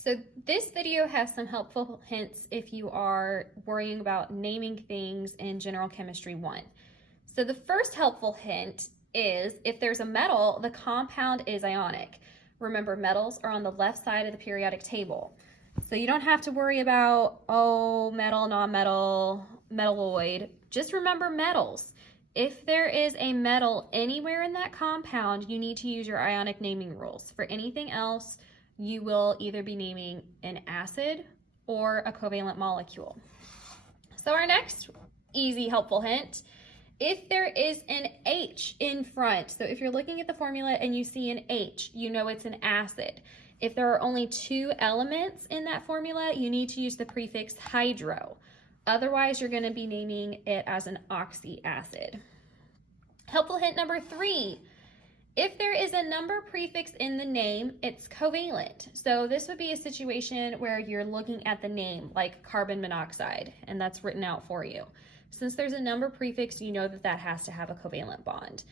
So this video has some helpful hints if you are worrying about naming things in General Chemistry 1. So the first helpful hint is if there's a metal, the compound is ionic. Remember, metals are on the left side of the periodic table. So you don't have to worry about, oh, metal, non-metal, metalloid. Just remember metals. If there is a metal anywhere in that compound, you need to use your ionic naming rules. For anything else, you will either be naming an acid or a covalent molecule. So our next easy, helpful hint, if there is an H in front, so if you're looking at the formula and you see an H, you know it's an acid. If there are only 2 elements in that formula, you need to use the prefix hydro. Otherwise, you're going to be naming it as an oxyacid. Helpful hint number 3. If there is a number prefix in the name, it's covalent. So this would be a situation where you're looking at the name, like carbon monoxide, and that's written out for you. Since there's a number prefix, you know that that has to have a covalent bond.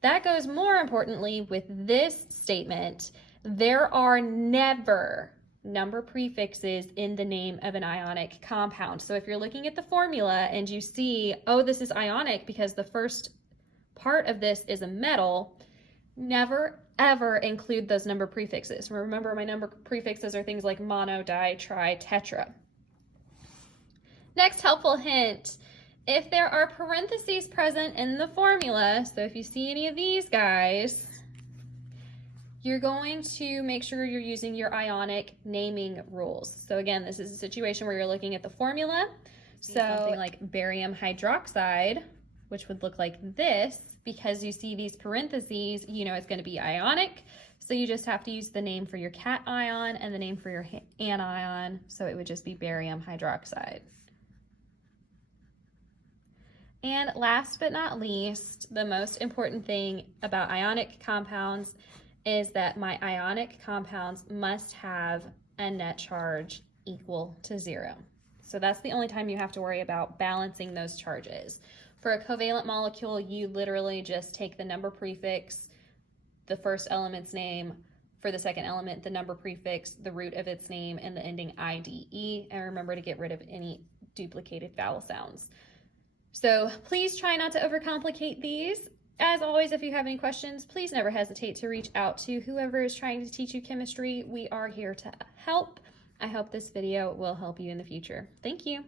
That goes more importantly with this statement. There are never number prefixes in the name of an ionic compound. So if you're looking at the formula and you see, oh, this is ionic because the first part of this is a metal, never ever include those number prefixes. Remember, my number prefixes are things like mono, di, tri, tetra. Next helpful hint, if there are parentheses present in the formula, so if you see any of these guys, you're going to make sure you're using your ionic naming rules. So again, this is a situation where you're looking at the formula. So something like barium hydroxide, which would look like this, because you see these parentheses, you know it's going to be ionic. So you just have to use the name for your cation and the name for your anion. So it would just be barium hydroxide. And last but not least, the most important thing about ionic compounds is that my ionic compounds must have a net charge equal to 0. So that's the only time you have to worry about balancing those charges. For a covalent molecule, you literally just take the number prefix, the first element's name, for the second element, the number prefix, the root of its name, and the ending IDE, and remember to get rid of any duplicated vowel sounds. So please try not to overcomplicate these. As always, if you have any questions, please never hesitate to reach out to whoever is trying to teach you chemistry. We are here to help. I hope this video will help you in the future. Thank you.